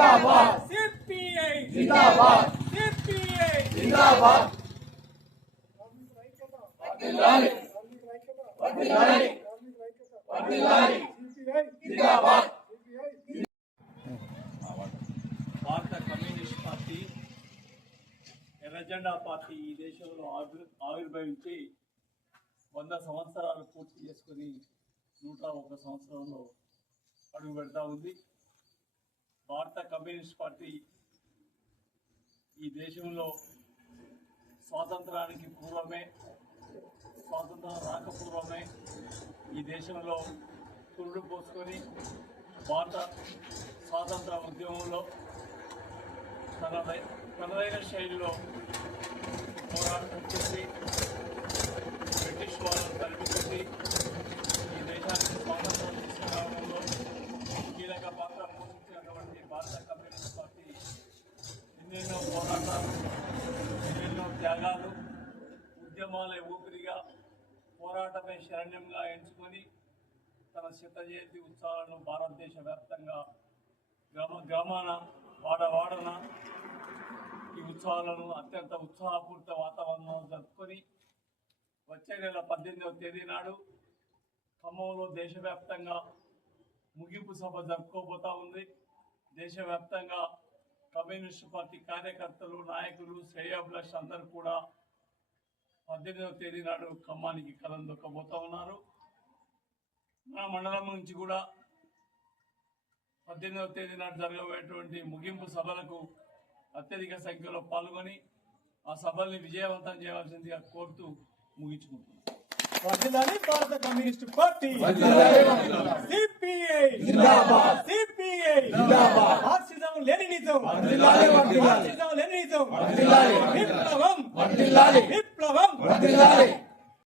జిందాబాద్. CPI. జిందాబాద్. CPI. జిందాబాద్. వర్ధిల్లాలి వర్ధిల్లాలి వర్ధిల్లాలి జిందాబాద్. భారత కమ్యూనిస్ట్ పార్టీ ఎర్రజెండా పార్టీ ఈ దేశంలో ఆవిర్ ఆవిర్భవించి వంద సంవత్సరాలు పూర్తి చేసుకుని నూట ఒక సంవత్సరంలో అడుగు పెడతా ఉంది. భారత కమ్యూనిస్ట్ పార్టీ ఈ దేశంలో స్వాతంత్రానికి పూర్వమే స్వాతంత్రం రాకపూర్వమే ఈ దేశంలో పురుడు పోసుకొని భారత స్వాతంత్ర ఉద్యమంలో తనదై తనదైన శైలిలో పోరాటం చేసి త్యాగాలు ఉద్యమాల ఊపిరిగా పోరాటమే శరణ్యంగా ఎంచుకొని తన శత జయంతి ఉత్సవాలను భారతదేశ వ్యాప్తంగా గ్రామ గ్రామాన వాడవాడన ఈ ఉత్సవాలను అత్యంత ఉత్సాహపూరిత వాతావరణంలో జరుపుకొని వచ్చే నెల పద్దెనిమిదవ తేదీ నాడు ఖమ్మంలో దేశవ్యాప్తంగా ముగింపు సభ జరుపుకోబోతా ఉంది. దేశవ్యాప్తంగా కమ్యూనిస్ట్ పార్టీ కార్యకర్తలు నాయకులు శ్రేయాభిలాష్ అందరూ కూడా పద్దెనిమిదవ తేదీ నాడు ఖమ్మానికి కలం దొక్కబోతా ఉన్నారు. మన మండలం నుంచి కూడా పద్దెనిమిదవ తేదీ నాడు జరగబోయేటువంటి ముగింపు సభలకు అత్యధిక సంఖ్యలో పాల్గొని ఆ సభల్ని విజయవంతం చేయవలసిందిగా కోరుతూ ముగించుకుంటున్నాను వర్ధిల్లాలి భారత కమ్యూనిస్ట్ పార్టీ. సిపిఐ. జిందాబాద్. సిపిఐ వర్ధిల్లాలి వర్ధిల్లాలి వర్ధిల్లాలి విప్లవం వర్ధిల్లాలి